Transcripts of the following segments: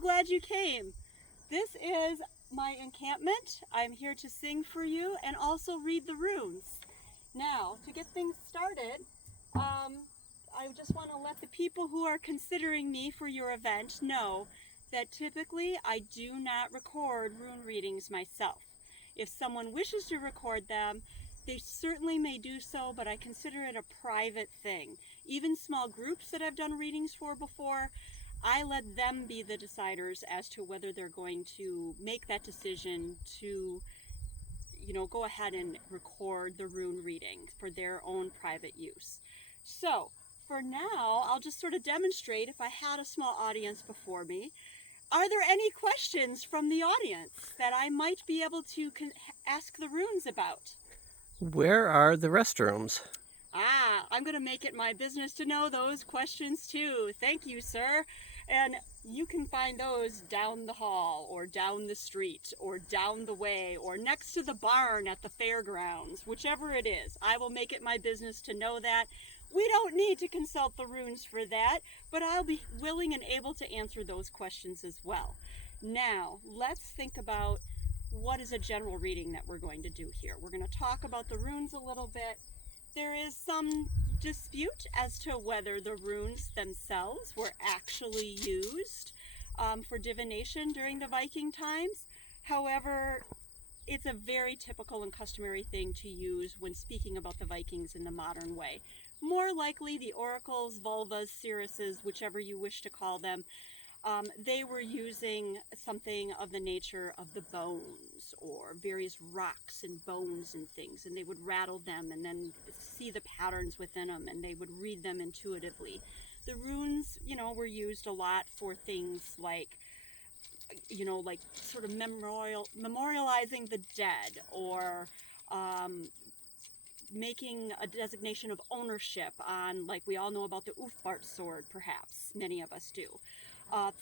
so glad you came. This is my encampment. I'm here to sing for you and also read the runes. Now, to get things started, I just want to let the people who are considering me for your event know that typically I do not record rune readings myself. If someone wishes to record them, they certainly may do so, but I consider it a private thing. Even small groups that I've done readings for before, I let them be the deciders as to whether they're going to make that decision to, go ahead and record the rune reading for their own private use. So for now, I'll just sort of demonstrate if I had a small audience before me. Are there any questions from the audience that I might be able to ask the runes about? Where are the restrooms? I'm going to make it my business to know those questions too. Thank you, sir. And you can find those down the hall or down the street or down the way or next to the barn at the fairgrounds, whichever it is. I will make it my business to know that. We don't need to consult the runes for that, but I'll be willing and able to answer those questions as well. Now, let's think about what is a general reading that we're going to do here. We're going to talk about the runes a little bit. There is some dispute as to whether the runes themselves were actually used for divination during the Viking times. However, it's a very typical and customary thing to use when speaking about the Vikings in the modern way. More likely the oracles, vulvas, seeresses, whichever you wish to call them, they were using something of the nature of the bones or various rocks and bones and things, and they would rattle them and then see the patterns within them, and they would read them intuitively. The runes, were used a lot for things like, like sort of memorializing the dead, or making a designation of ownership on, like we all know about the Ulfbart sword, perhaps, many of us do.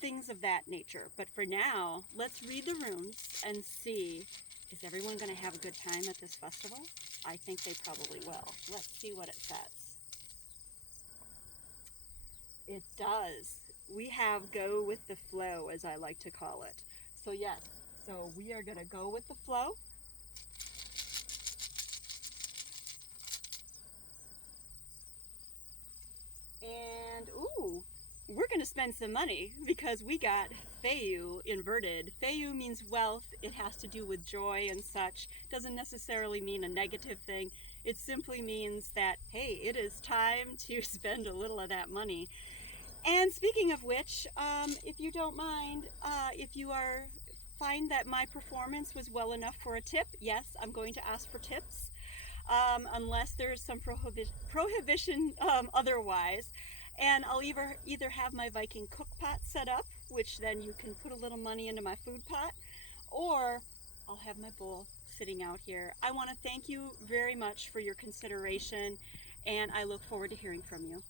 Things of that nature. But for now, let's read the runes and see, is everyone going to have a good time at this festival? I think they probably will. Let's see what it says. It does. We have go with the flow, as I like to call it. So yes, so we are going to go with the flow. And, ooh, we're going to spend some money because we got Feyu inverted. Feyu means wealth. It has to do with joy and such. Doesn't necessarily mean a negative thing. It simply means that, hey, it is time to spend a little of that money. And speaking of which, if you don't mind, if you find that my performance was well enough for a tip, yes, I'm going to ask for tips. Unless there's some prohibition otherwise. And I'll either have my Viking cook pot set up, which then you can put a little money into my food pot, or I'll have my bowl sitting out here. I want to thank you very much for your consideration, and I look forward to hearing from you.